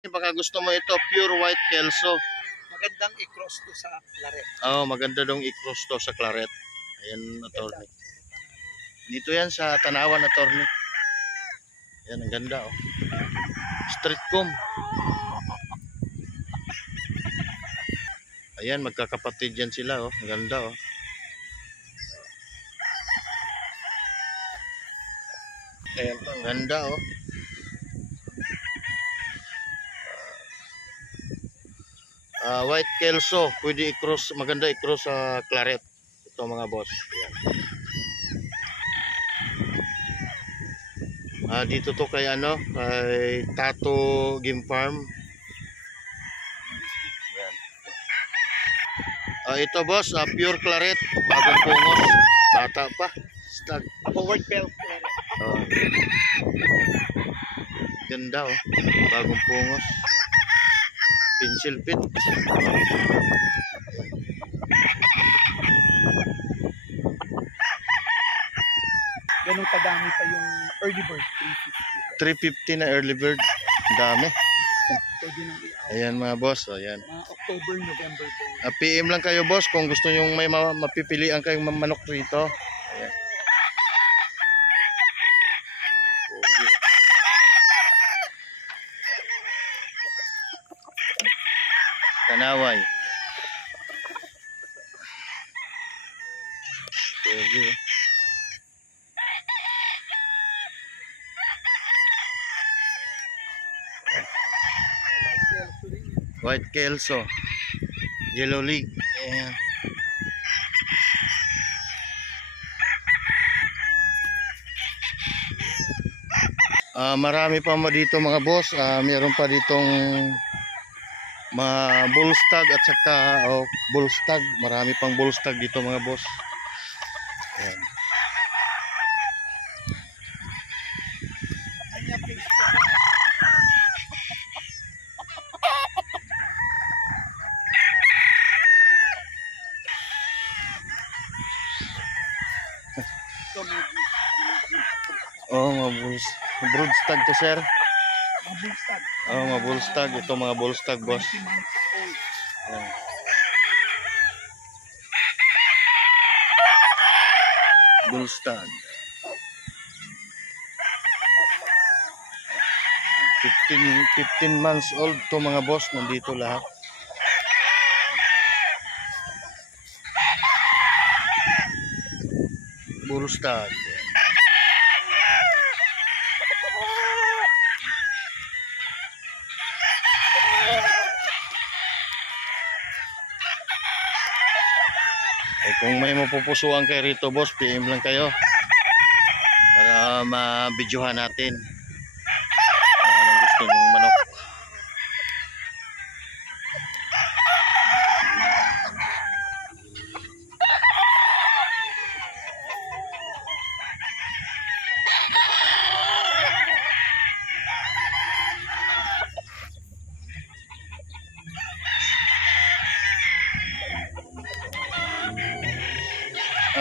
Baka gusto mo ito, pure white kelso. Magandang i-cross to sa claret. Oh, maganda dong i-cross to sa claret. Ayan, attorney. Dito yan sa Tanawan, attorney. Ayan, ang ganda, oh. Street comb. Ayan, magkakapatid yan sila, oh. Ang ganda, oh. Ayan, ang ganda, oh. White kelso, pwede i-cross, maganda i-cross sa claret. Ito mga boss. Ayan. Dito to kay ano, kay Tato Game Farm. Ayan. Ito boss, pure claret, bagong pungos, bata pa. Stag. Forward belt. Ganda, oh. Bagong pungos. Pencil pit. Ganun kadami pa yung early bird, 350 na early bird. Dami. Ayan mga boss, ayan. Mga October, November. PM lang kayo boss kung gusto nyo may mapipilian kayong manok rito. Ayan. Tanaway. White kelso, yellow league. Ayan. Marami pa dito mga boss. Mayroon pa ditong mga bullstag at saka bullstag. Marami pang bullstag dito mga boss. Ayan. Mga broodstag to sir. Mga bullstag. Ito mga bullstag boss. Ayan. Bullstag 15 months old to mga boss. Nandito lahat. Bullstag. Kung may mapupusuan kayo rito boss, PM lang kayo para ma-videohan natin anong gusto nyong manok.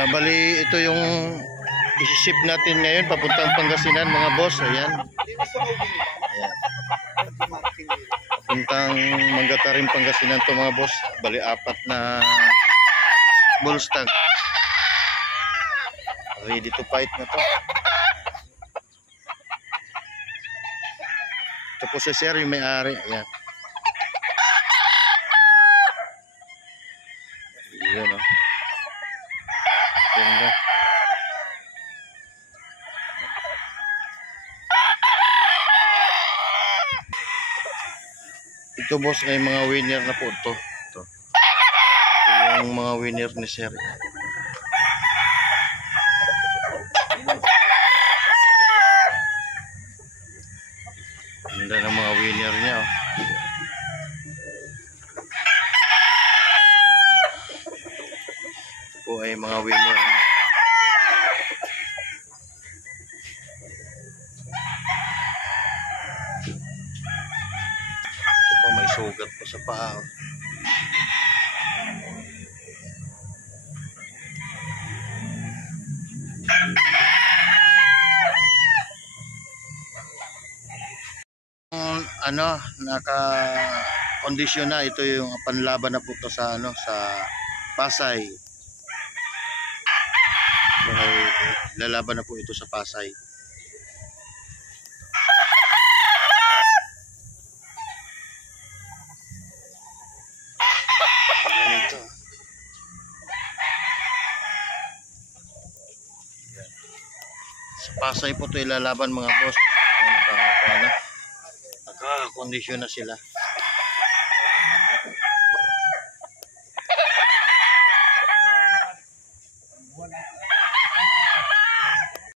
Bali ito yung i-ship natin ngayon papuntang Pangasinan mga boss. Ayan. Ayan. Papuntang Manggatarim, Pangasinan to mga boss. Bali 4 na bullstag. Ready to fight na to. Ito po si sir yung may-ari. Ayan. Ayan, oh. Ganda. Ito boss ay mga winner na po ito. Ito yung mga winner ni sir. Ganda ng mga winner niya, oh. Ito po ay mga winner niya. May sugat pa sa paa. kondisyon na. Ito yung panlaban na po to sa sa Pasay. So, lalaban na po ito sa Pasay. Ganito. Sa Pasay po ito ilalaban mga boss. Nakakondisyon na sila.